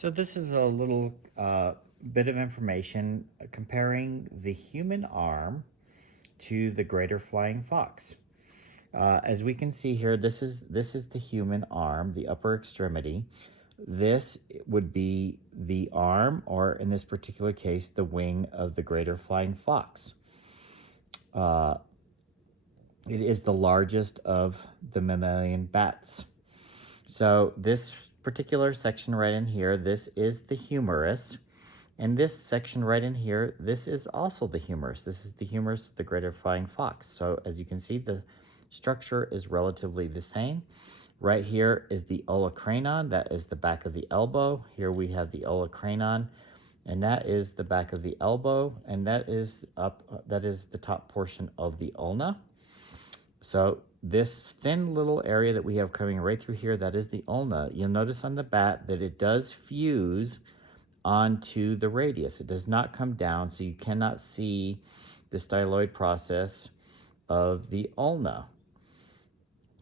So this is a little bit of information comparing the human arm to the greater flying fox. As we can see here, this is the human arm, the upper extremity. This would be the arm, or in this particular case, the wing of the greater flying fox. Uh, it is the largest of the mammalian bats. So this particular section right in here, this is the humerus. And this section right in here, this is also the humerus. This is the humerus of the greater flying fox. So as you can see, the structure is relatively the same. Right here is the olecranon. That is the back of the elbow. Here we have the olecranon, and that is the back of the elbow, and that is the top portion of the ulna. So this thin little area that we have coming right through here, that is the ulna. You'll notice on the bat that it does fuse onto the radius. It does not come down, so you cannot see the styloid process of the ulna,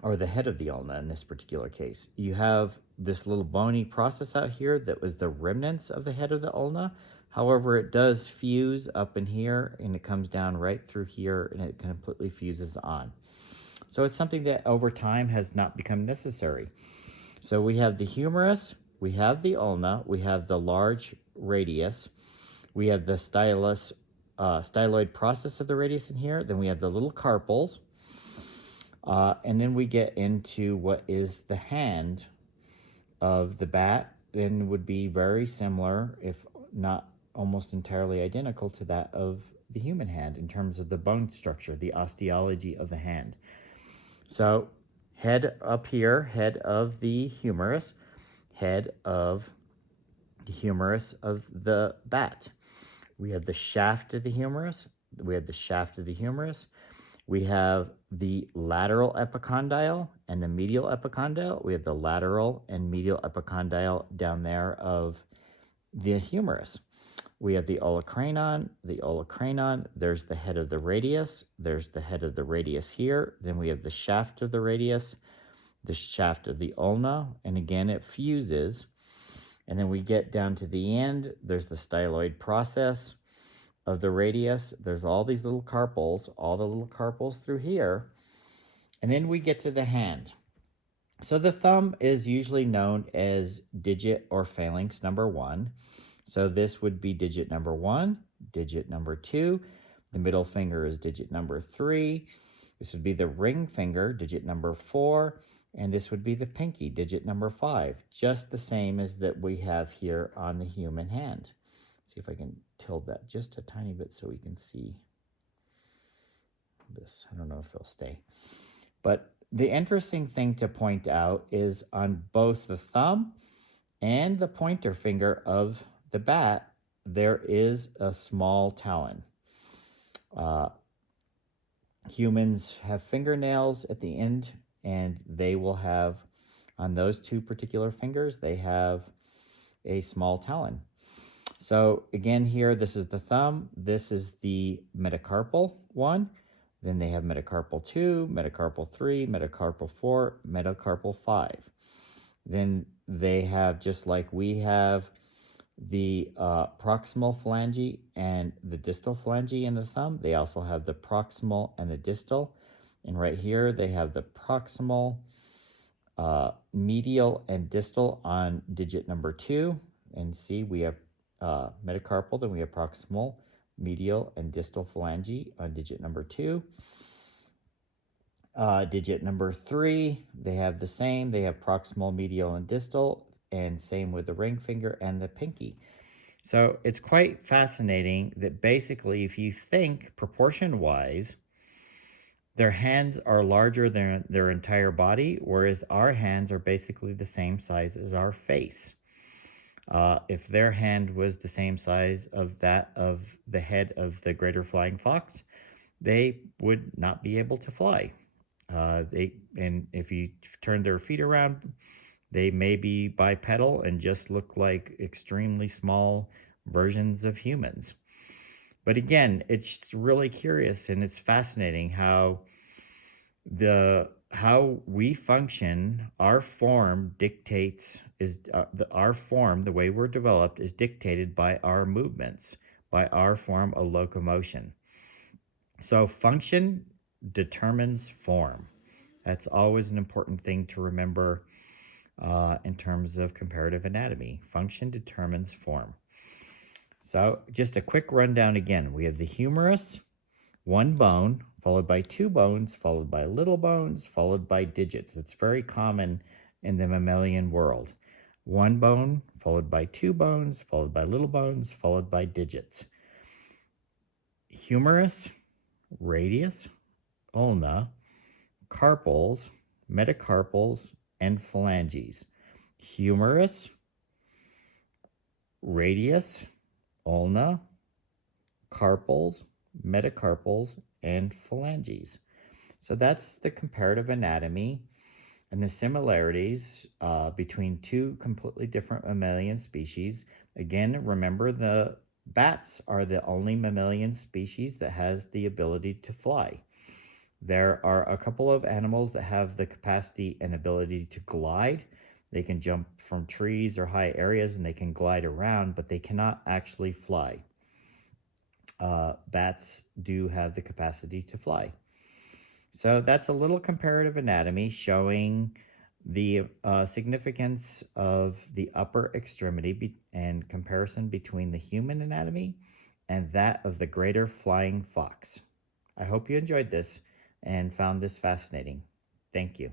or the head of the ulna in this particular case. You have this little bony process out here that was the remnants of the head of the ulna. However, it does fuse up in here, and it comes down right through here, and it completely fuses on. So it's something that over time has not become necessary. So we have the humerus, we have the ulna, we have the large radius, we have the styloid process of the radius in here, then we have the little carpals, and then we get into what is the hand of the bat, and would be very similar, if not almost entirely identical, to that of the human hand in terms of the bone structure, the osteology of the hand. So head up here, head of the humerus, head of the humerus of the bat. We have the shaft of the humerus. We have the shaft of the humerus. We have the lateral epicondyle and the medial epicondyle. We have the lateral and medial epicondyle down there of the humerus. We have the olecranon, there's the head of the radius, there's the head of the radius here, then we have the shaft of the radius, the shaft of the ulna, and again it fuses. And then we get down to the end, there's the styloid process of the radius, there's all these little carpals, all the little carpals through here, and then we get to the hand. So the thumb is usually known as digit or phalanx number 1. So this would be digit number 1, digit number 2. The middle finger is digit number 3. This would be the ring finger, digit number 4. And this would be the pinky, digit number 5. Just the same as that we have here on the human hand. Let's see if I can tilt that just a tiny bit so we can see this. I don't know if it'll stay. But the interesting thing to point out is on both the thumb and the pointer finger of the bat, there is a small talon. Humans have fingernails at the end, and they will have, on those two particular fingers, they have a small talon. So again here, this is the thumb, this is the metacarpal one, then they have metacarpal 2, metacarpal 3, metacarpal 4, metacarpal 5. Then they have, just like we have, the proximal phalange and the distal phalange in the thumb. They also have the proximal and the distal. And right here, they have the proximal, medial, and distal on digit number 2. And see, we have metacarpal, then we have proximal, medial, and distal phalange on digit number 2. Digit number 3, they have the same. They have proximal, medial, and distal, and same with the ring finger and the pinky. So it's quite fascinating that basically, if you think proportion-wise, their hands are larger than their entire body, whereas our hands are basically the same size as our face. If their hand was the same size of that of the head of the greater flying fox, they would not be able to fly. And if you turn their feet around, they may be bipedal and just look like extremely small versions of humans. But again, it's really curious, and it's fascinating how the how we function, our form dictates our form, the way we're developed, is dictated by our movements, by our form of locomotion. So function determines form. That's always an important thing to remember in terms of comparative anatomy. Function determines form. So just a quick rundown again. We have the humerus, one bone, followed by two bones, followed by little bones, followed by digits. That's very common in the mammalian world. One bone, followed by two bones, followed by little bones, followed by digits. Humerus, radius, ulna, carpals, metacarpals, and phalanges. Humerus, radius, ulna, carpals, metacarpals, and phalanges. So that's the comparative anatomy and the similarities between two completely different mammalian species. Again, remember the bats are the only mammalian species that has the ability to fly. There are a couple of animals that have the capacity and ability to glide. They can jump from trees or high areas and they can glide around, but they cannot actually fly. Bats do have the capacity to fly. So that's a little comparative anatomy showing the significance of the upper extremity and comparison between the human anatomy and that of the greater flying fox. I hope you enjoyed this and found this fascinating. Thank you.